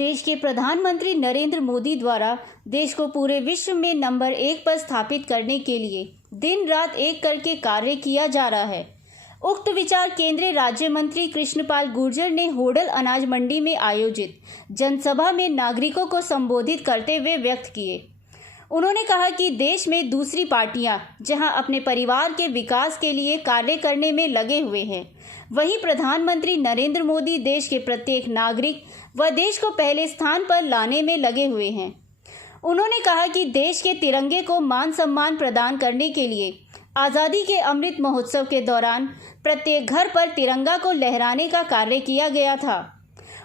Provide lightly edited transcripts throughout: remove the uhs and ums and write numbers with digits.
देश के प्रधानमंत्री नरेंद्र मोदी द्वारा देश को पूरे विश्व में नंबर 1 पर स्थापित करने के लिए दिन रात एक करके कार्य किया जा रहा है। उक्त विचार केंद्रीय राज्य मंत्री कृष्णपाल गुर्जर ने होडल अनाज मंडी में आयोजित जनसभा में नागरिकों को संबोधित करते हुए व्यक्त किए। उन्होंने कहा कि देश में दूसरी पार्टियां जहां अपने परिवार के विकास के लिए कार्य करने में लगे हुए हैं, वहीं प्रधानमंत्री नरेंद्र मोदी देश के प्रत्येक नागरिक व देश को पहले स्थान पर लाने में लगे हुए हैं। उन्होंने कहा कि देश के तिरंगे को मान सम्मान प्रदान करने के लिए आज़ादी के अमृत महोत्सव के दौरान प्रत्येक घर पर तिरंगा को लहराने का कार्य किया गया था।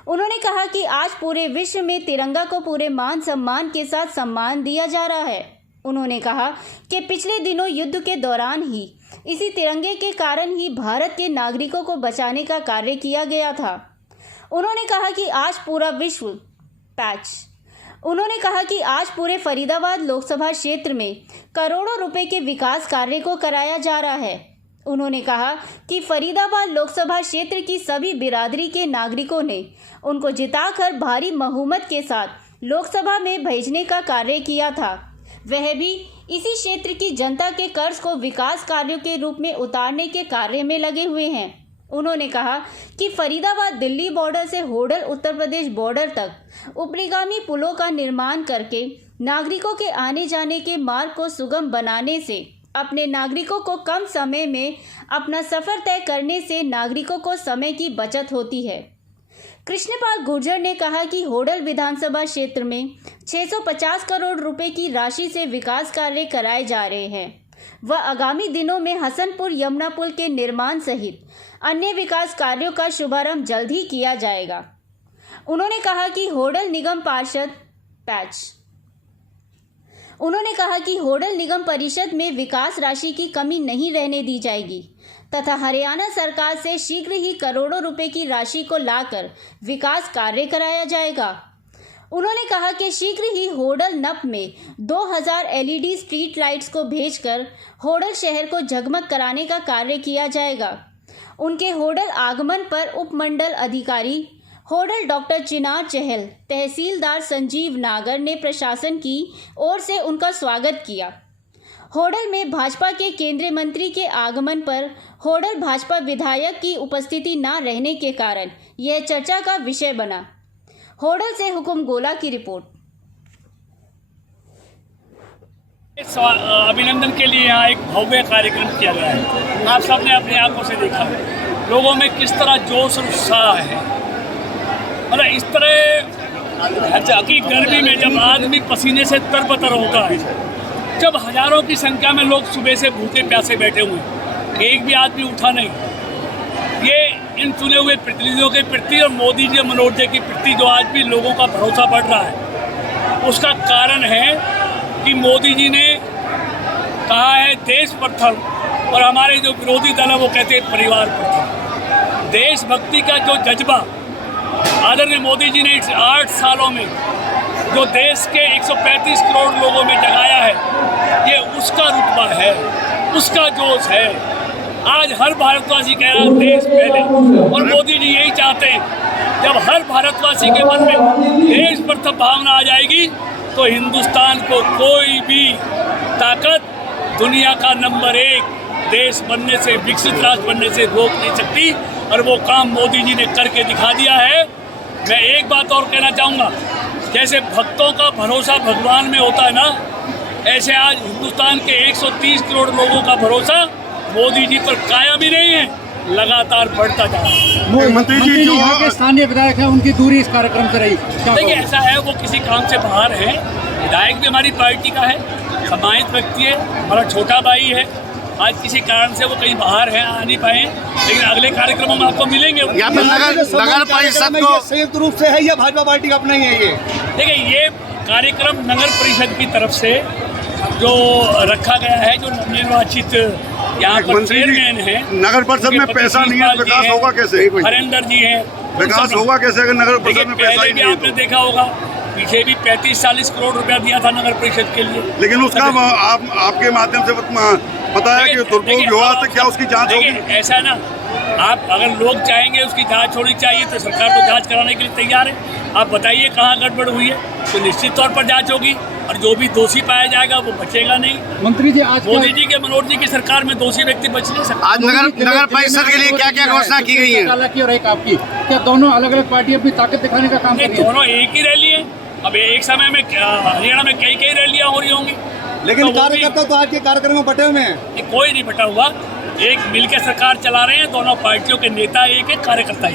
उन्होंने कहा कि आज पूरे विश्व में तिरंगा को पूरे मान सम्मान के साथ सम्मान दिया जा रहा है। उन्होंने कहा कि पिछले दिनों युद्ध के दौरान ही इसी तिरंगे के कारण ही भारत के नागरिकों को बचाने का कार्य किया गया था। उन्होंने कहा कि आज पूरे फरीदाबाद लोकसभा क्षेत्र में करोड़ों रुपए के विकास कार्य को कराया जा रहा है। उन्होंने कहा कि फरीदाबाद लोकसभा क्षेत्र की सभी बिरादरी के नागरिकों ने उनको जिताकर भारी बहुमत के साथ लोकसभा में भेजने का कार्य किया था। वह भी इसी क्षेत्र की जनता के कर्ज को विकास कार्यों के रूप में उतारने के कार्य में लगे हुए हैं। उन्होंने कहा कि फरीदाबाद दिल्ली बॉर्डर से होडल उत्तर प्रदेश बॉर्डर तक ऊपरीगामी पुलों का निर्माण करके नागरिकों के आने जाने के मार्ग को सुगम बनाने से अपने नागरिकों को कम समय में अपना सफर तय करने से नागरिकों को समय की बचत होती है। कृष्णपाल गुर्जर ने कहा कि होडल विधानसभा क्षेत्र में 650 करोड़ रुपए की राशि से विकास कार्य कराए जा रहे हैं व आगामी दिनों में हसनपुर यमुना पुल के निर्माण सहित अन्य विकास कार्यों का शुभारंभ जल्द ही किया जाएगा। उन्होंने कहा कि होडल निगम परिषद में विकास राशि की कमी नहीं रहने दी जाएगी तथा हरियाणा सरकार से शीघ्र ही करोड़ों रुपए की राशि को लाकर विकास कार्य कराया जाएगा। उन्होंने कहा कि शीघ्र ही होडल नप में 2000 एलईडी स्ट्रीट लाइट्स को भेजकर होडल शहर को जगमग कराने का कार्य किया जाएगा। उनके होडल आगमन पर उपमंडल अधिकारी होडल डॉक्टर चिनार चहल, तहसीलदार संजीव नागर ने प्रशासन की ओर से उनका स्वागत किया। होडल में भाजपा के केंद्रीय मंत्री के आगमन पर होडल भाजपा विधायक की उपस्थिति न रहने के कारण यह चर्चा का विषय बना। होडल से हुकुम गोला की रिपोर्ट। अभिनंदन के लिए यहाँ एक भव्य कार्यक्रम किया गया है। आप सबने अपनी आंखों से देखा लोगों में किस तरह जोश और उत्साह है। मतलब इस तरह की गर्मी में जब आदमी पसीने से तरबतर होता है, जब हजारों की संख्या में लोग सुबह से भूखे प्यासे बैठे हुए, एक भी आदमी उठा नहीं, ये इन चुने हुए प्रतिनिधियों के प्रति और मोदी जी मनोहर जी के प्रति जो आज भी लोगों का भरोसा बढ़ रहा है, उसका कारण है कि मोदी जी ने कहा है देश प्रथम और हमारे जो विरोधी दल है वो कहते हैं परिवार प्रथम। देशभक्ति का जो जज्बा आदरणीय मोदी जी ने 8 सालों में जो देश के 135 करोड़ लोगों में जगाया है, ये उसका रुतबा है, उसका जोश है। आज हर भारतवासी कह रहा है देश पहले, और मोदी जी यही चाहते हैं। जब हर भारतवासी के मन में देश प्रथम भावना आ जाएगी तो हिंदुस्तान को कोई भी ताकत दुनिया का नंबर 1 देश बनने से, विकसित राष्ट्र बनने से रोक नहीं सकती, और वो काम मोदी जी ने करके दिखा दिया है। मैं एक बात और कहना चाहूँगा, जैसे भक्तों का भरोसा भगवान में होता है ना, ऐसे आज हिंदुस्तान के 130 करोड़ लोगों का भरोसा मोदी जी पर कायम ही नहीं है, लगातार बढ़ता जा रहा है। मंत्री जी जो यहाँ के स्थानीय विधायक हैं, उनकी दूरी इस कार्यक्रम से रही। देखिए ऐसा है, वो किसी काम से बाहर है। विधायक भी हमारी पार्टी का है, सम्मानित व्यक्ति है, हमारा छोटा भाई है। आज किसी कारण से वो कहीं बाहर है, आ नहीं पाए, लेकिन अगले कार्यक्रमों में आपको मिलेंगे। नगर परिषद को संयुक्त रूप से है या भाजपा पार्टी का अपना ही है? ये देखिए, ये कार्यक्रम नगर परिषद की तरफ से जो रखा गया है, जो निर्वाचित यहाँ पर चेयरमैन है, नगर परिषद में पैसा नहीं है, विकास होगा कैसे? हरेंद्र जी है, विकास होगा कैसे अगर नगर परिषद में पैसा ही नहीं है? आपने देखा होगा पीछे भी 35-40 करोड़ रुपया दिया था नगर परिषद के लिए, लेकिन उसका आपके माध्यम से पता है कि दुरुपयोग हुआ, तो क्या उसकी जांच होगी? ऐसा है ना, आप अगर लोग चाहेंगे उसकी जांच होनी चाहिए तो सरकार तो जांच कराने के लिए तैयार है। आप बताइए कहाँ गड़बड़ हुई है, तो निश्चित तौर पर जांच होगी और जो भी दोषी पाया जाएगा वो बचेगा नहीं। मंत्री जी आज मोदी जी के मनोहर जी की सरकार में दोषी व्यक्ति बच नहीं सकता। आज नगर परिषद के लिए क्या क्या घोषणा की गई है? और एक आपकी, क्या दोनों अलग अलग पार्टी अपनी ताकत दिखाने का काम कर रही है? दोनों एक ही रैली है। अब एक समय में हरियाणा में कई रैलियां हो रही होंगी, लेकिन तो कार्यकर्ता तो आज के कार्यक्रम में बटे हुए हैं। कोई नहीं बटा हुआ, एक मिलकर सरकार चला रहे हैं, दोनों पार्टियों के नेता एक है, कार्यकर्ता एक।